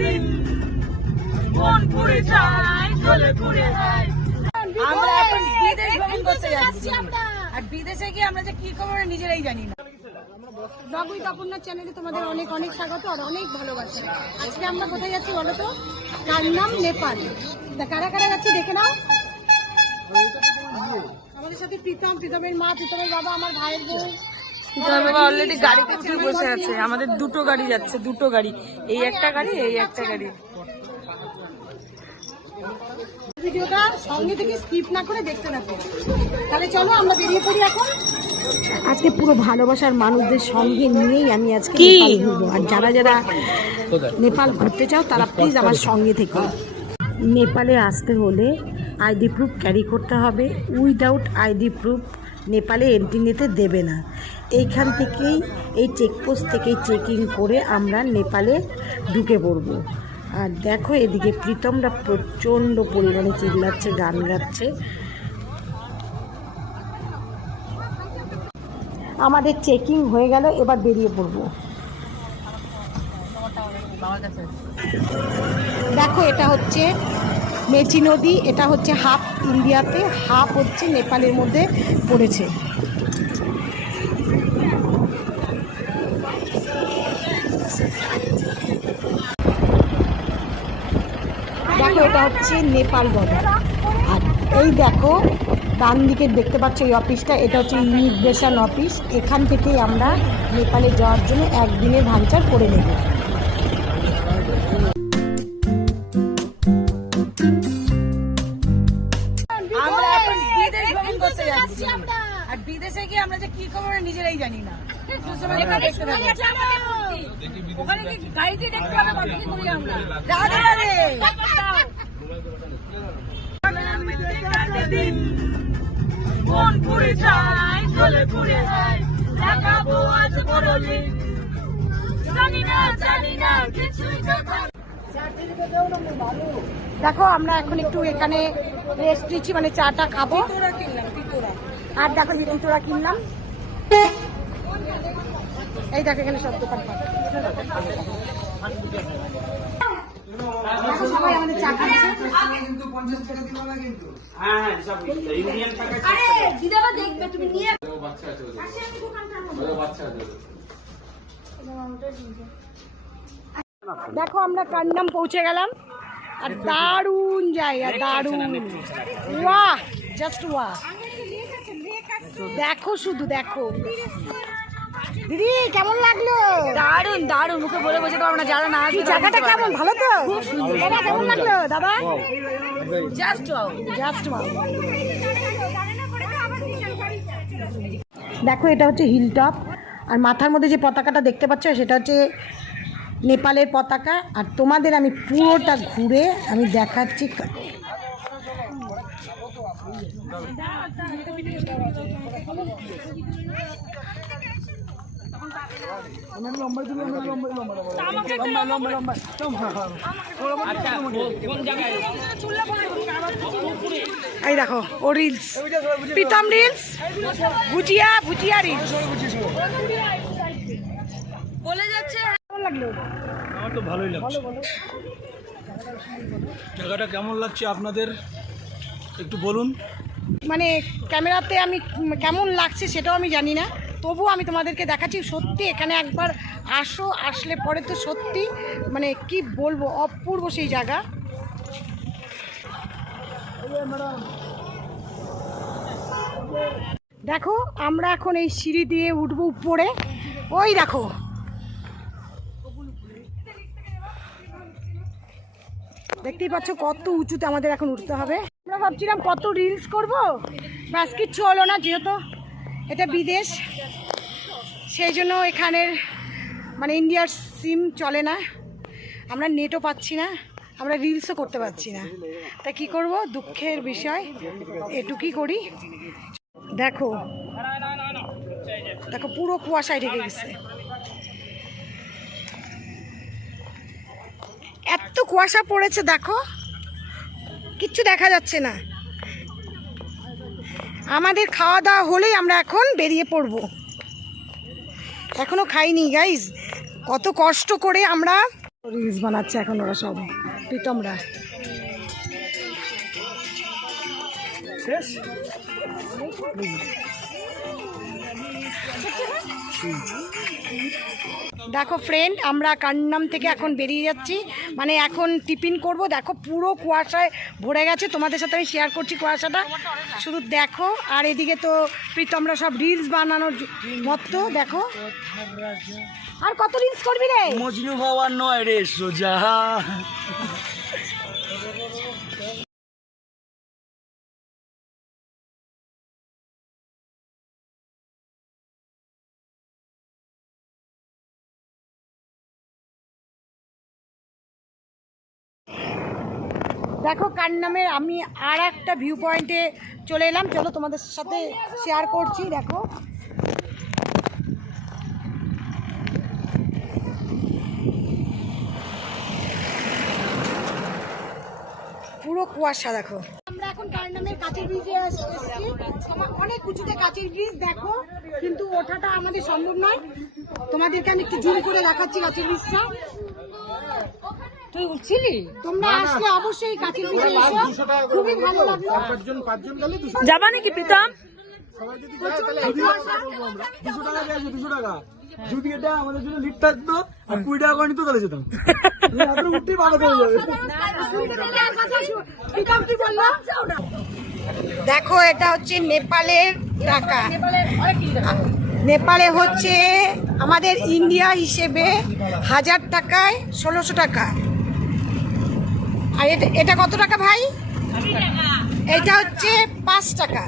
দিন। মন পুড়ে যায় জ্বলে পুড়ে যায় আমরা এখন বিদেশ ভ্রমণ করতে যাচ্ছি আর বিদেশে গিয়ে আমরা যে কি করব নিজেরাই জানি না। বাবুই তাপন্যার চ্যানেলে তোমাদের অনেক অনেক স্বাগত আর অনেক ভালোবাসা। আজকে আমরা কোথায় যাচ্ছি বলো তো? তার নাম নেপাল। তা কারা কারা যাচ্ছি দেখে নাও। আমাদের সাথে প্রীতম প্রীতমের মা প্রীতমের বাবা আমার ভাইয়ের বাবা অলরেডি গাড়িতে উঠে বসে আছে। আমাদের দুটো গাড়ি যাচ্ছে দুটো গাড়ি। এই একটা গাড়ি এই একটা গাড়ি। ভিডিওটা সঙ্গে থেকে স্কিপ না করে দেখতে থাকো। তাহলে চলো আমরা বেরিয়ে পড়ি এখন। আজকে পুরো ভালোবাসার মানুষদের সঙ্গে নিয়েই আমি আজকে নেপাল ঘুরবো। আর যারা যারা নেপাল ঘুরতে চাও তারা প্লিজ আমার সঙ্গে থেকে। নেপালে আসতে হলে আইডি প্রুফ ক্যারি করতে হবে। উইদাউট আইডি প্রুফ নেপালে এন্ট্রি নিতে দেবে না। এইখান থেকেই, এই চেকপোস্ট থেকেই চেকিং করে আমরা নেপালে ঢুকে পড়ব। আর দেখো এদিকে প্রীতমরা প্রচণ্ড পরিমাণে চিল্লাচ্ছে, গান গাচ্ছে। আমাদের চেকিং হয়ে গেল, এবার বেরিয়ে পড়ব। দেখো এটা হচ্ছে মেচি নদী, এটা হচ্ছে হাফ ইন্ডিয়াতে, হাফ হচ্ছে নেপালের মধ্যে পড়েছে। দেখো, এটা হচ্ছে নেপাল বর্ডার। আর এই দেখো, ডান দিকে দেখতে পাচ্ছ এই অফিসটা, এটা হচ্ছে ইমিগ্রেশন অফিস। এখান থেকেই আমরা নেপালে যাওয়ার জন্য একদিনের ভাঞ্চার করে নেব। জানি না। ওখানে কি গাড়িতে দেখতে হবে কত কি আমরা? রাধে রাধে। মন পুড়ে যায় জ্বলে পুড়ে যায় দেখাবো আজ বড়দিন জানি না জানি না কিছুই দেখো আমরা এখন একটু এখানে রেস্ট নিচ্ছি মানে চাটা খাব। আর দেখো যে তোরা কিনলাম। এই দেখো এখানে সব দোকান দেখো সবাই আমাদের চা খাচ্ছে দেখো আমরা কান্নাম পৌঁছে গেলাম। আর দারুণ জায়গা দারুণ। ওয়াহ জাস্ট ওয়াহ দেখো শুধু দেখো। দিদি কেমন লাগল? দারুণ দারুণ মুখে বলে বোঝাতে পারব না যারা না জায়গাটা কেমন? ভালো তো? দাদা কেমন লাগল? দাদা? জাস্ট জাস্ট দেখো এটা হচ্ছে হিল টপ আর মাথার মধ্যে যে পতাকাটা দেখতে পাচ্ছ সেটা হচ্ছে নেপালের পতাকা। আর তোমাদের আমি পুরোটা ঘুরে আমি দেখাচ্ছি। এই দেখো ও reels Pritam reels bhujia bhujia reels বলে যাচ্ছে। লাগল? আমার তো ভালোই লাগছে। জায়গাটা কেমন লাগছে আপনাদের? একটু বলুন। মানে ক্যামেরাতে আমি কেমন লাগছে সেটাও আমি জানি না। তবুও আমি তোমাদেরকে দেখাচ্ছি, সত্যি এখানে একবার আসো, আসলে পরে তো সত্যি মানে কি বলব, অপূর্ব সেই জায়গা। দেখো, আমরা এখন এই সিঁড়ি দিয়ে উঠবো উপরে। ওই দেখো। দেখতেই পাচ্ছ কত উঁচুতে আমাদের এখন উঠতে হবে। আমরা ভাবছিলাম কত রিলস করব। ব্যাস, কিচ্ছু হলো না, যেহেতু এটা বিদেশ। সেই জন্য এখানের মানে ইন্ডিয়ার সিম চলে না। আমরা নেটও পাচ্ছি না। আমরা রিলসও করতে পারছি না। তা কি করব? দুঃখের বিষয়। এটুকুই করি। দেখো। দেখো, পুরো কুয়াশায় ঢেকে গেছে। এত কুয়াশা পড়েছে, দেখো। কিচ্ছু দেখা যাচ্ছে না। আমাদের খাওয়া দাওয়া হলেই আমরা এখন বেরিয়ে পড়ব। এখনও খাইনি গাইজ কত কষ্ট করে আমরা রিলস বানাচ্ছে এখন ওরা সব। প্রীতমরা শেষ? দেখো ফ্রেন্ড আমরা কান্নাম থেকে এখন বেরিয়ে যাচ্ছি। মানে এখন টিফিন করব। দেখো পুরো কুয়াশায় ভরে গেছে। তোমাদের সাথে আমি শেয়ার করছি কুয়াশাটা। শুধু দেখো, আর এদিকে তো প্রীতমরা সব রিলস বানানোর মতো দেখো। আর কত রিলস করবি রে? মজনু হওয়ার নয় রে সোজা। দেখো কান্নামের আমি আর একটা ভিউ পয়েন্টে চলে এলাম। চলো তোমাদের সাথে শেয়ার করছি, দেখো। পুরো কুয়াশা, দেখো। আমরা এখন কারনামের কাঁচের ব্রিজে অনেক উঁচুতে কাঁচের ব্রিজ দেখো। কিন্তু ওঠাটা আমাদের সম্ভব নয়। তোমাদেরকে আমি একটু জুম করে দেখাচ্ছি কাঁচের ব্রিজটা তুই উঠছিলি তোমরা আসলে অবশ্যই খুবই ভালো লাগল যাবা নাকি প্রীতম দুশো টাকা দিয়েছে দুশো টাকা যদি এটা আমাদের জন্য লিট থাকতো আর কুড়ি টাকা করে নিত তাহলে যেতাম উঠতেই পাঠাতে হয়ে যাবে দেখো এটা হচ্ছে নেপালের টাকা নেপালে হচ্ছে আমাদের ইন্ডিয়া হিসেবে হাজার টাকায় ষোলোশো টাকা আর এটা এটা কত টাকা ভাই? এটা হচ্ছে পাঁচ টাকা।